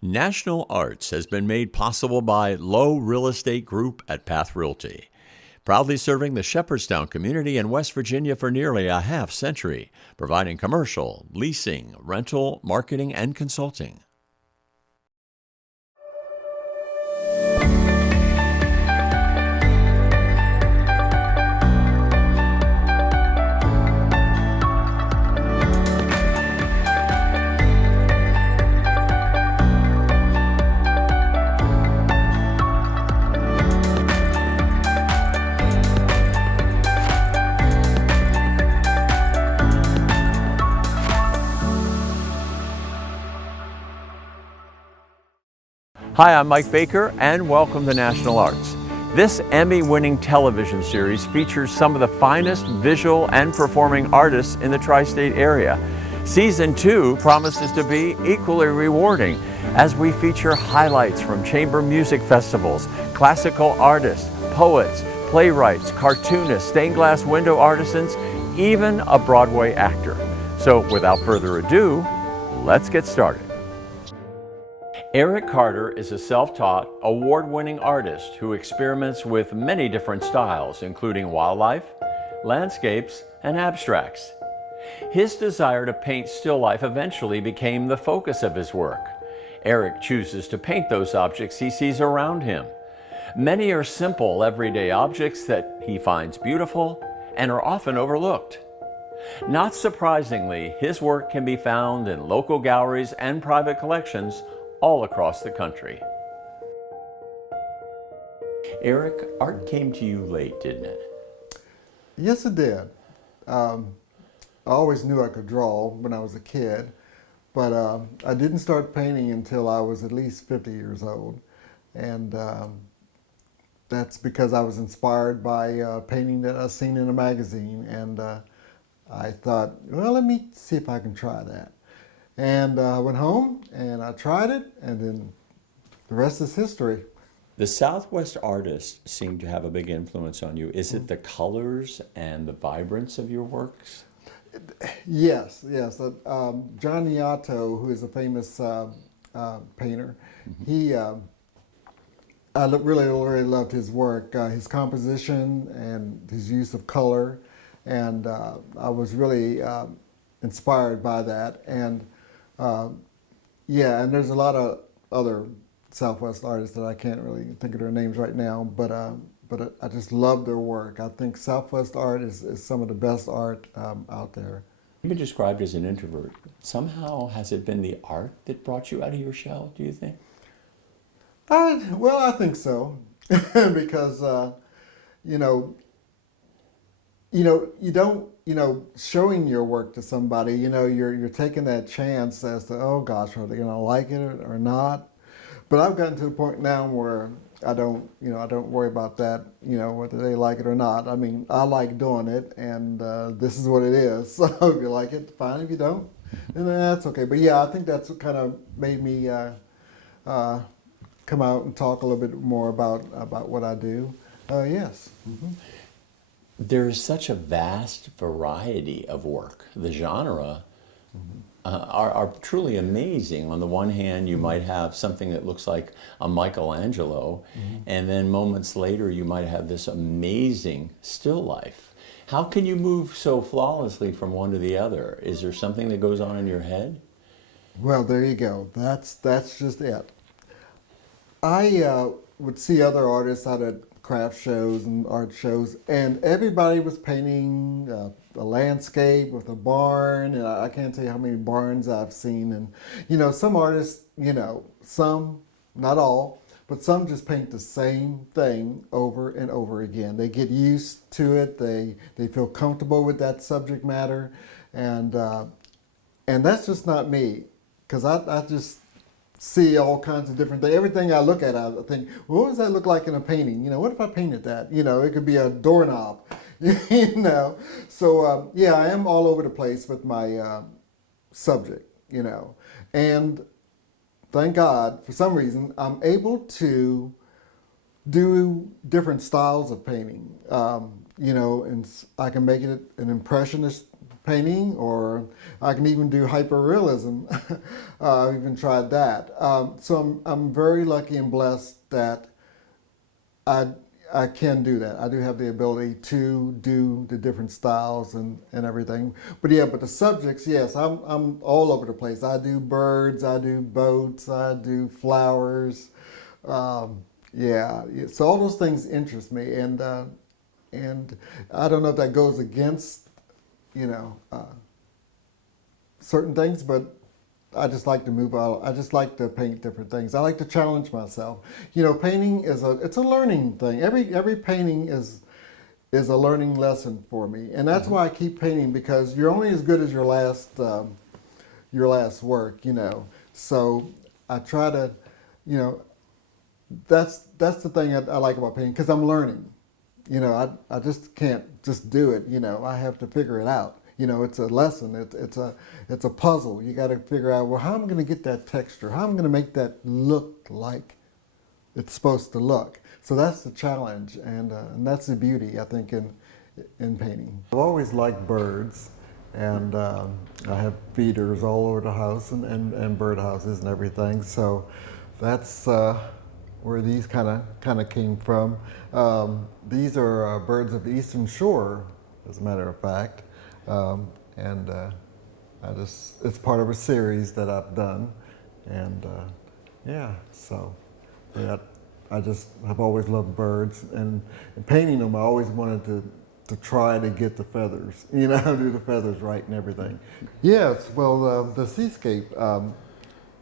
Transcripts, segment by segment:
National Arts has been made possible by Low Real Estate Group at Path Realty, proudly serving the Shepherdstown community in West Virginia for nearly a half century, providing commercial, leasing, rental, marketing, and consulting. Hi, I'm Mike Baker, and welcome to National Arts. This Emmy-winning television series features some of the finest visual and performing artists in the tri-state area. Season 2 promises to be equally rewarding as we feature highlights from chamber music festivals, classical artists, poets, playwrights, cartoonists, stained glass window artisans, even a Broadway actor. So without further ado, let's get started. Eric Carter is a self-taught, award-winning artist who experiments with many different styles, including wildlife, landscapes, and abstracts. His desire to paint still life eventually became the focus of his work. Eric chooses to paint those objects he sees around him. Many are simple, everyday objects that he finds beautiful and are often overlooked. Not surprisingly, his work can be found in local galleries and private collections all across the country. Eric, art came to you late, didn't it? Yes, it did. I always knew I could draw when I was a kid, but I didn't start painting until I was at least 50 years old. And that's because I was inspired by a painting that I seen in a magazine. And I thought, well, let me see if I can try that. And I went home and I tried it, and then the rest is history. The Southwest artists seem to have a big influence on you. Is it the colors and the vibrance of your works? Yes. John Niato, who is a famous painter, I really loved his work, his composition and his use of color, and I was really inspired by that. And and there's a lot of other Southwest artists that I can't really think of their names right now, but I just love their work. I think Southwest art is some of the best art out there. You've been described as an introvert. Somehow, has it been the art that brought you out of your shell, do you think? Well, I think so, because you don't, showing your work to somebody, you're taking that chance as to, oh gosh, are they going to like it or not? But I've gotten to the point now where I don't worry about that, whether they like it or not. I mean, I like doing it, and this is what it is. So if you like it, fine. If you don't, then that's okay. But yeah, I think that's what kind of made me come out and talk a little bit more about what I do. Yes. Mm-hmm. There's such a vast variety of work. The genre are truly amazing. On the one hand, you might have something that looks like a Michelangelo, and then moments later you might have this amazing still life. How can you move so flawlessly from one to the other? Is there something that goes on in your head? Well, there you go. That's just it. I would see other artists out at craft shows and art shows, and everybody was painting a landscape with a barn, and I can't tell you how many barns I've seen. And some artists, some, not all, but some just paint the same thing over and over again. They get used to it. They feel comfortable with that subject matter, and that's just not me, because I just see all kinds of different things. Everything I look at, I think, well, what does that look like in a painting? What if I painted that? It could be a doorknob. So I am all over the place with my subject. And thank God, for some reason, I'm able to do different styles of painting. And I can make it an impressionist painting, or I can even do hyperrealism. I've even tried that. So I'm very lucky and blessed that I can do that. I do have the ability to do the different styles and everything. But yeah, but the subjects, yes, I'm all over the place. I do birds, I do boats, I do flowers. Yeah, so all those things interest me, and I don't know if that goes against, certain things, but I just like to move out. I just like to paint different things. I like to challenge myself. Painting it's a learning thing. Every painting is a learning lesson for me, and that's why I keep painting, because you're only as good as your last work. So I try to, that's the thing I like about painting, because I'm learning. I just can't just do it. I have to figure it out. It's a lesson. It's a puzzle. You got to figure out, well, how am I going to get that texture? How am I going to make that look like it's supposed to look? So that's the challenge, and that's the beauty, I think, in painting. I've always liked birds, and I have feeders all over the house, and bird houses and everything. So that's where these kind of came from. These are birds of the Eastern Shore, as a matter of fact. And it's part of a series that I've done, and so I just have always loved birds, and painting them I always wanted to try to get the feathers, do the feathers right and everything. Yes, well, the seascape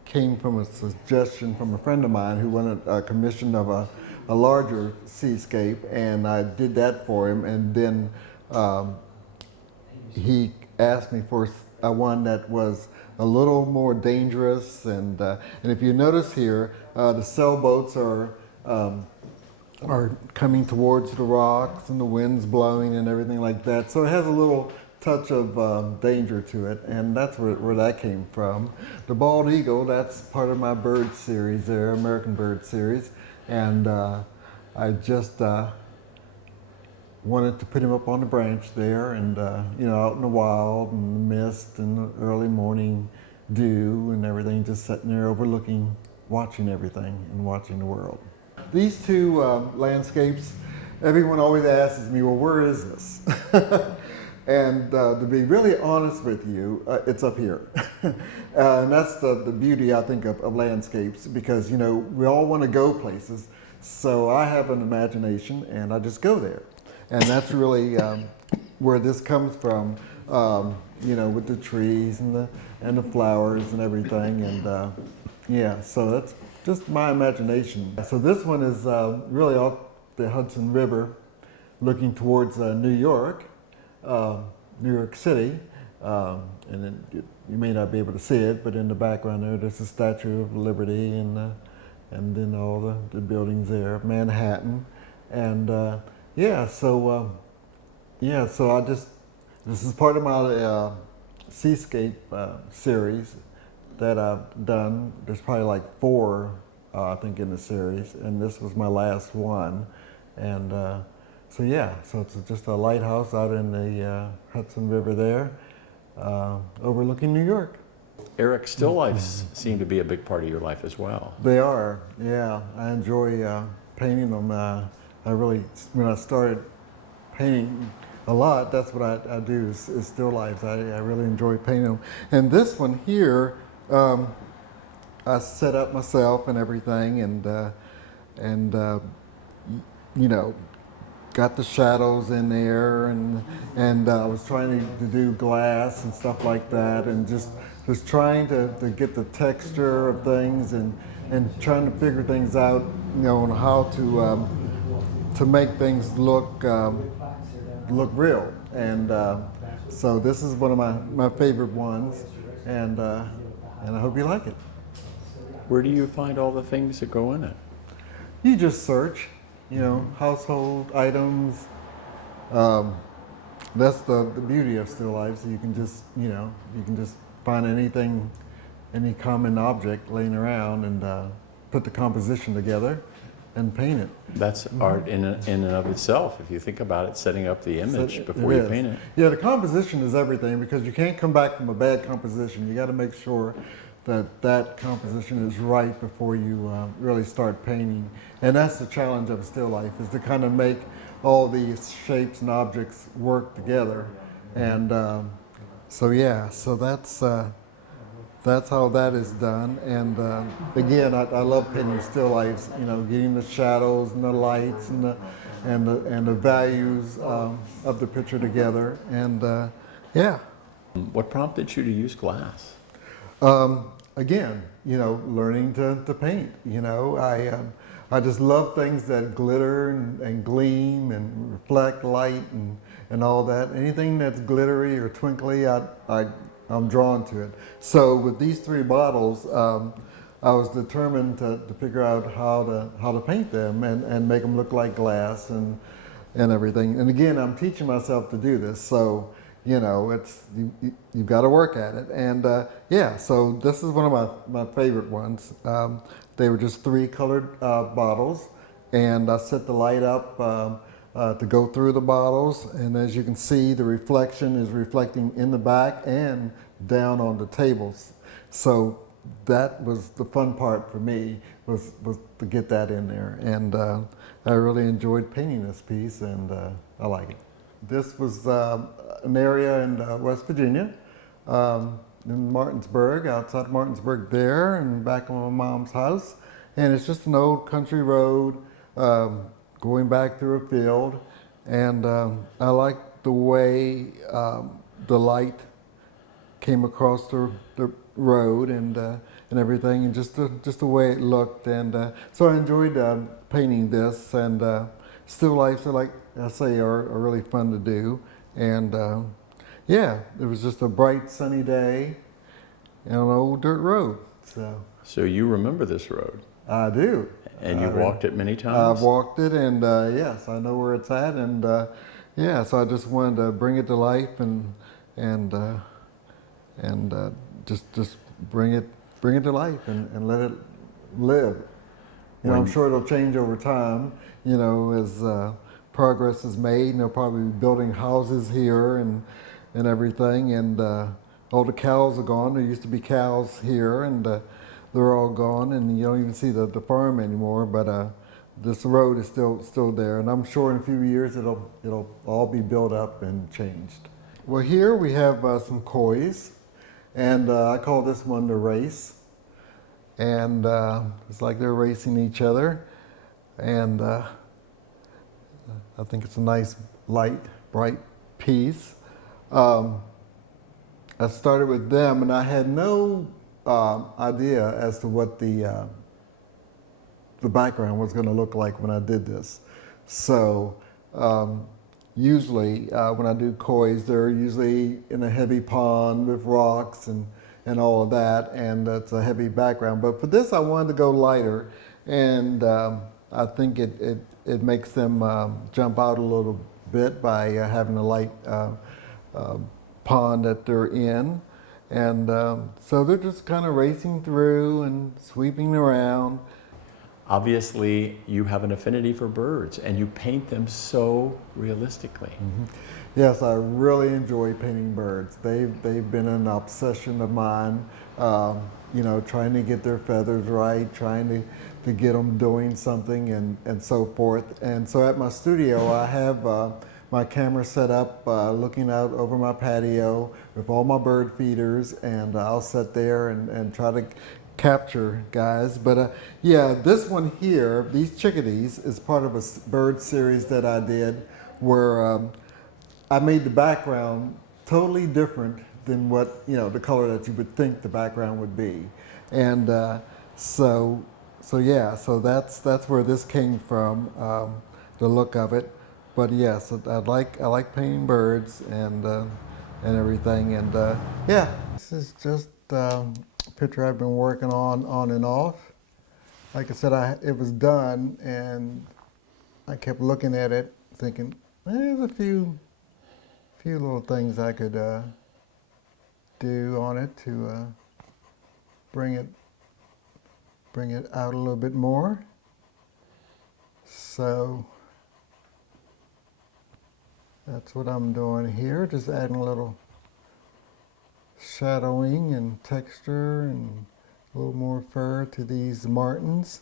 came from a suggestion from a friend of mine who wanted a commission of a larger seascape, and I did that for him, and then he asked me for one that was a little more dangerous, and if you notice here, the sailboats are coming towards the rocks, and the wind's blowing and everything like that. So it has a little touch of danger to it, and that's where that came from. The bald eagle, that's part of my bird series there, American Bird Series, and I just wanted to put him up on the branch there, and out in the wild, and the mist, and the early morning dew and everything, just sitting there overlooking, watching everything and watching the world. These two landscapes, everyone always asks me, well, where is this? And to be really honest with you, it's up here. And that's the beauty, I think, of landscapes, because we all want to go places. So I have an imagination, and I just go there. And that's really where this comes from, with the trees and the flowers and everything. And so that's just my imagination. So this one is really off the Hudson River, looking towards New York City. And then you may not be able to see it, but in the background there's the Statue of Liberty, and then all the buildings there, Manhattan. And so this is part of my seascape series that I've done. There's probably like 4, I think, in the series, and this was my last one. And so it's just a lighthouse out in the Hudson River there, overlooking New York. Eric, still lifes seem to be a big part of your life as well. They are, yeah. I enjoy painting them. When I started painting a lot, that's what I do is still lifes. I really enjoy painting them. And this one here, I set up myself and everything, and got the shadows in there, and I was trying to do glass and stuff like that, and just trying to get the texture of things, and trying to figure things out, on how to make things look real. And so this is one of my favorite ones, and I hope you like it. Where do you find all the things that go in it? You just search, household items. That's the beauty of still life. So you can just find anything, any common object laying around, and put the composition together, and paint it. That's art in and of itself, if you think about it, setting up the image before you paint it. Yeah, the composition is everything because you can't come back from a bad composition. You got to make sure that that composition is right before you really start painting. And that's the challenge of a still life, is to kind of make all these shapes and objects work together. And so yeah, so that's how that is done. And again, I love painting still lifes. You know, getting the shadows and the lights and the values of the picture together. And yeah. What prompted you to use glass? Again, you know, learning to paint. You know, I just love things that glitter and gleam and reflect light and all that. Anything that's glittery or twinkly, I'm drawn to it. So with these three bottles, I was determined to figure out how to paint them and make them look like glass and everything. And again, I'm teaching myself to do this. So, you know, you've got to work at it. And yeah, so this is one of my favorite ones. They were just three colored bottles, and I set the light up to go through the bottles. And as you can see, the reflection is reflecting in the back and down on the tables. So that was the fun part for me, was to get that in there. And I really enjoyed painting this piece, and I like it. This was an area in West Virginia, in Martinsburg, outside Martinsburg there, and back on my mom's house. And it's just an old country road going back through a field. And I like the way the light came across the road and everything, and just the way it looked. And so I enjoyed painting this. And still lifes are, like I say, are really fun to do. And yeah, it was just a bright sunny day on an old dirt road. So you remember this road? I do. And you walked it many times? I've walked it, and yes, I know where it's at. And yeah, so I just wanted to bring it to life and just bring it to life and let it live. You know, I'm sure it'll change over time, you know, as progress is made, and they'll probably be building houses here and everything. And all the cows are gone. There used to be cows here, and they're all gone, and you don't even see the farm anymore. But this road is still there, and I'm sure in a few years it'll all be built up and changed. Well, here we have some kois, and I call this one the race. And it's like they're racing each other, and I think it's a nice, light, bright piece. I started with them, and I had no idea as to what the background was going to look like when I did this. So usually when I do kois, they're usually in a heavy pond with rocks and all of that, and it's a heavy background. But for this, I wanted to go lighter, and I think it makes them jump out a little bit by having a light pond that they're in. And so they're just kind of racing through and sweeping around. Obviously, you have an affinity for birds, and you paint them so realistically. Mm-hmm. Yes, I really enjoy painting birds. They've been an obsession of mine. You know, trying to get their feathers right, trying to get them doing something, and so forth. And so at my studio, I have my camera set up, looking out over my patio with all my bird feeders, and I'll sit there and try to capture guys. But yeah, this one here, these chickadees, is part of a bird series that I did where I made the background totally different than what, you know, the color that you would think the background would be. And so yeah, so that's where this came from, the look of it. But yes, I like painting birds and everything. And yeah, this is just a picture I've been working on and off. Like I said, it was done, and I kept looking at it, thinking, there's a few little things I could do on it to bring it out a little bit more. So that's what I'm doing here, just adding a little shadowing and texture and a little more fur to these martins.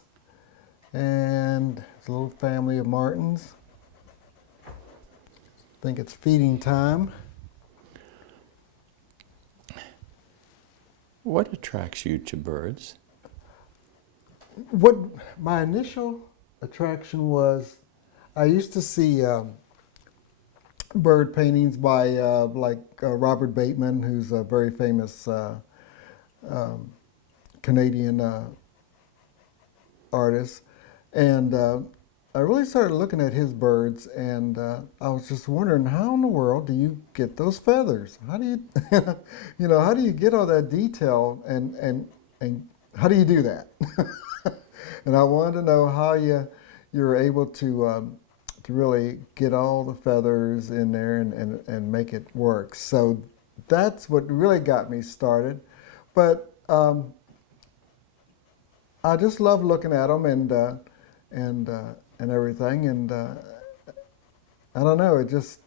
And it's a little family of martins. I think it's feeding time. What attracts you to birds? What my initial attraction was, I used to see bird paintings by Robert Bateman, who's a very famous Canadian artist, and I really started looking at his birds, and I was just wondering, how in the world do you get those feathers? How do you, how do you get all that detail, and how do you do that? And I wanted to know how you're able to really get all the feathers in there and make it work. So that's what really got me started. But I just love looking at them and everything. And I don't know, it just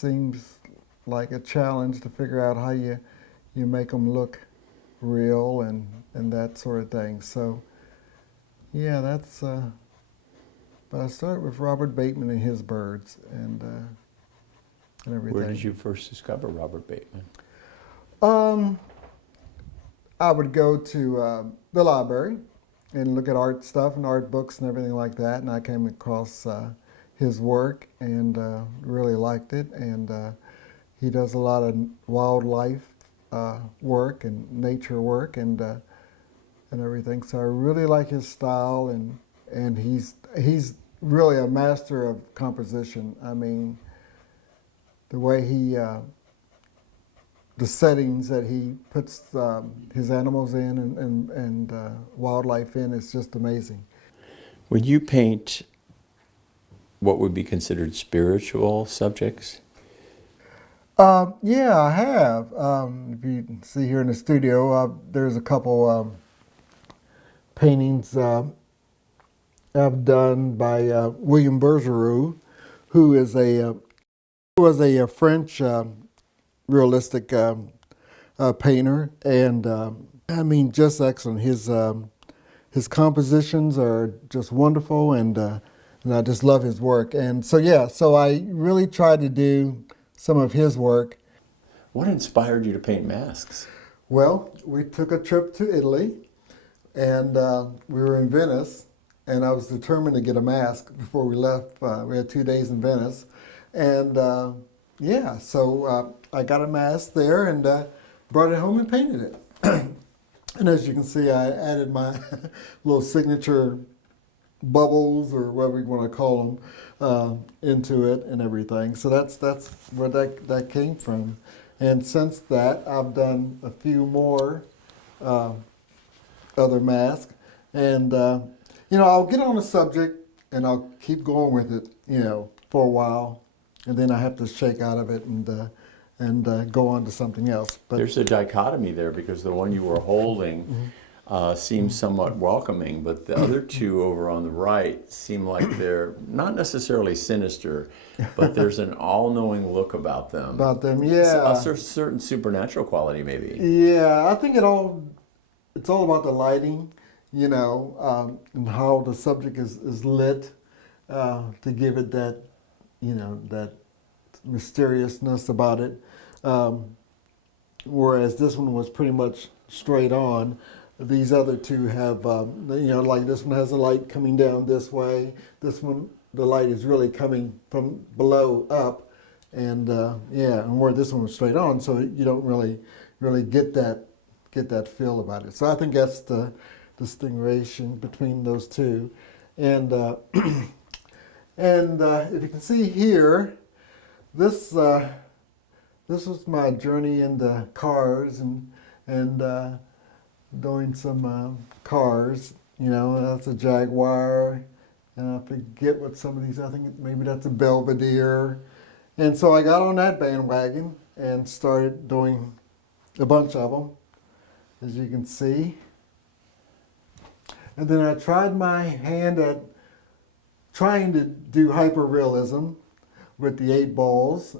seems like a challenge to figure out how you make them look real and that sort of thing. So yeah, that's. But I started with Robert Bateman and his birds and everything. Where did you first discover Robert Bateman? I would go to the library and look at art stuff and art books and everything like that, and I came across his work and really liked it. And he does a lot of wildlife work and nature work and everything. So I really like his style, and he's really a master of composition. I mean, the way the settings that he puts his animals in and wildlife in is just amazing. When you paint what would be considered spiritual subjects? Yeah, I have. If you can see here in the studio, there's a couple paintings I've done by William Bergerot, who was a French realistic painter, and I mean, just excellent. His compositions are just wonderful, and I just love his work. And so yeah, so I really tried to do some of his work. What inspired you to paint masks? Well, we took a trip to Italy, and we were in Venice, and I was determined to get a mask before we left. We had 2 days in Venice, and yeah, so I got a mask there and brought it home and painted it. And as you can see, I added my little signature bubbles, or whatever you want to call them, into it and everything. So that's where that came from. And since that, I've done a few more other masks. And, I'll get on a subject and I'll keep going with it, for a while. And then I have to shake out of it and go on to something else. But there's a dichotomy there, because the one you were holding seems somewhat welcoming, but the other two over on the right seem like they're not necessarily sinister, but there's an all-knowing look about them. Yeah. A certain supernatural quality, maybe. Yeah, I think it's all about the lighting, and how the subject is lit to give it that, that mysteriousness about it. Whereas this one was pretty much straight on. These other two have, like this one has a light coming down this way. This one, the light is really coming from below up, and and where this one was straight on, so you don't really get that feel about it. So I think that's the distinction between those two, and if you can see here, this was my journey into cars and doing some cars. That's a Jaguar, and I forget what some of these. I think maybe that's a Belvedere, and so I got on that bandwagon and started doing a bunch of them, as you can see. And then I tried my hand at trying to do hyperrealism with the 8 balls.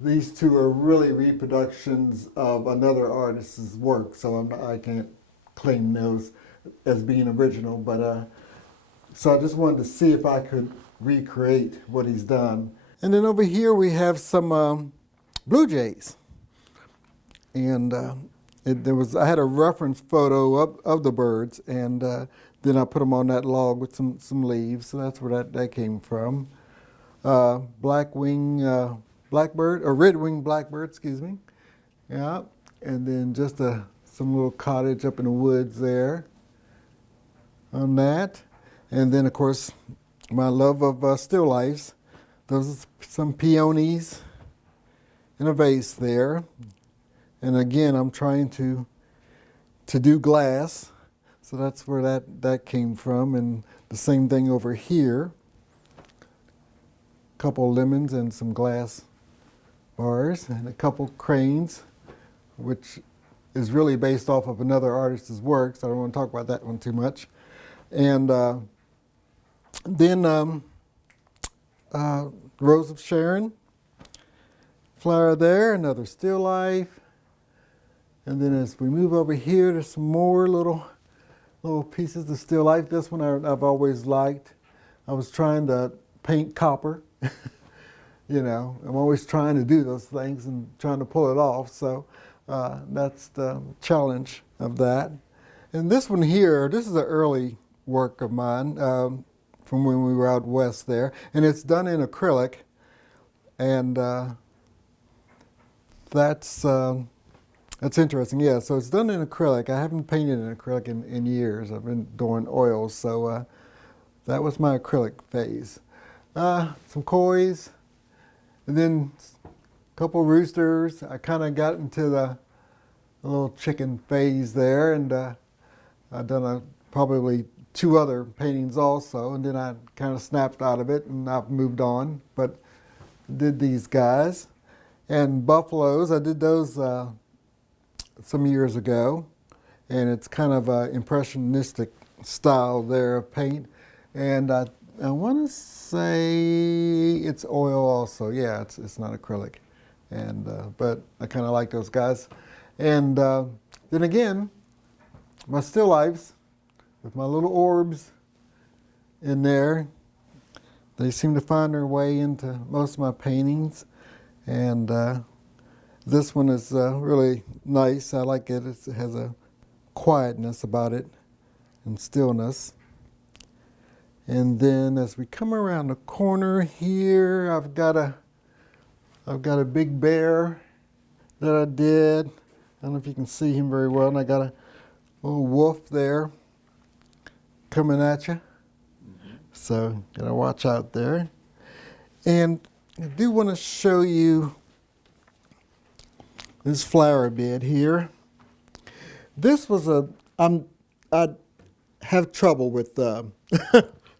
These two are really reproductions of another artist's work, so I can't claim those as being original. But so I just wanted to see if I could recreate what he's done. And then over here we have some blue jays, and I had a reference photo of the birds, and then I put them on that log with some leaves. So that's where that came from. Black-winged blackbird, or red-winged blackbird, excuse me. Yeah, and then just some little cottage up in the woods there on that. And then, of course, my love of still lifes. Those are some peonies in a vase there. And again, I'm trying to do glass. So that's where that came from. And the same thing over here. A couple of lemons and some glass bars and a couple cranes, which is really based off of another artist's work, so I don't want to talk about that one too much. And then Rose of Sharon, flower there, another still life. And then as we move over here, there's some more little pieces of still life. This one I've always liked. I was trying to paint copper. You know, I'm always trying to do those things and trying to pull it off. So that's the challenge of that. And this one here, this is an early work of mine from when we were out west there. And it's done in acrylic. And that's interesting. Yeah, so it's done in acrylic. I haven't painted in acrylic in years. I've been doing oils. So that was my acrylic phase. Some kois. And then a couple roosters. I kind of got into the little chicken phase there, and I've done probably 2 other paintings also, and then I kind of snapped out of it, and I've moved on. But did these guys. And buffaloes, I did those some years ago, and it's kind of an impressionistic style there of paint. And I want to say it's oil also. Yeah, it's not acrylic, and but I kind of like those guys. And then again, my still lifes with my little orbs in there. They seem to find their way into most of my paintings, and this one is really nice. I like it. It has a quietness about it and stillness. And then as we come around the corner here, I've got a big bear that I did. I don't know if you can see him very well. And I got a little wolf there coming at you. Mm-hmm. So gotta watch out there. And I do want to show you this flower bed here. This was I have trouble with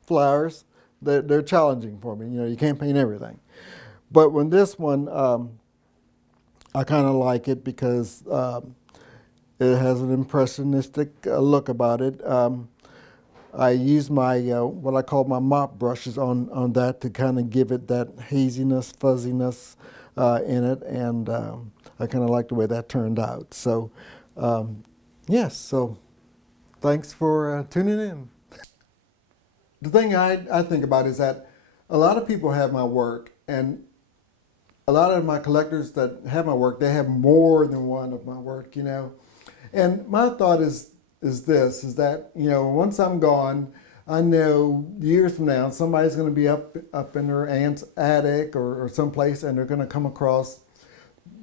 flowers. They're challenging for me. You know, you can't paint everything. But when this one, I kind of like it because it has an impressionistic look about it. I use my what I call my mop brushes on that to kind of give it that haziness, fuzziness in it, and I kind of like the way that turned out. So, yes. So, thanks for tuning in. The thing I think about is that a lot of people have my work, and a lot of my collectors that have my work, they have more than one of my work, you know. And my thought is that, you know, once I'm gone, I know years from now, somebody's going to be up in their aunt's attic or someplace, and they're going to come across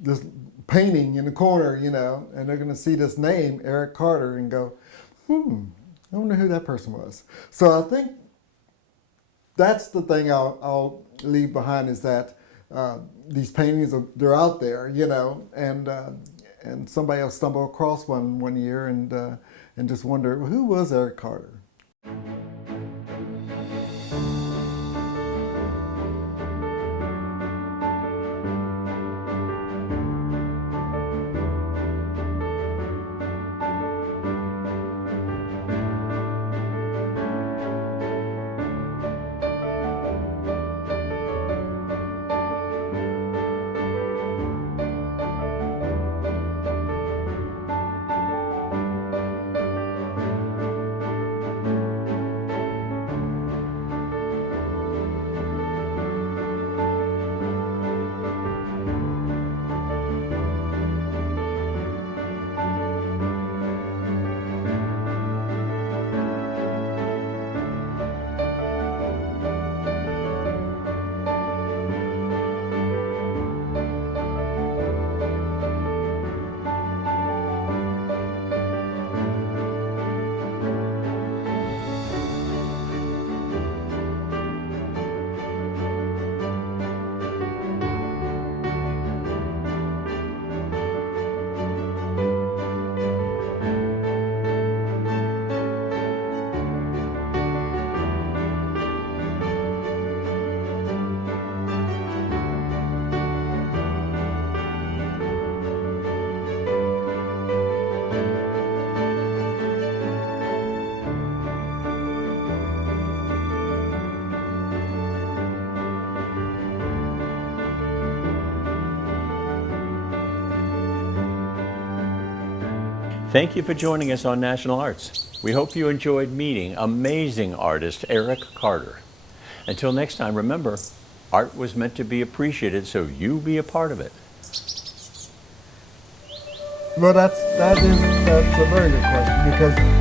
this painting in the corner, you know, and they're going to see this name, Eric Carter, and go, I wonder who that person was. So I think that's the thing I'll leave behind, is that these paintings they're out there, you know, and somebody will stumble across one year and just wonder, who was Eric Carter? Thank you for joining us on National Arts. We hope you enjoyed meeting amazing artist Eric Carter. Until next time, remember, art was meant to be appreciated, so you be a part of it. Well, that's a very good question, because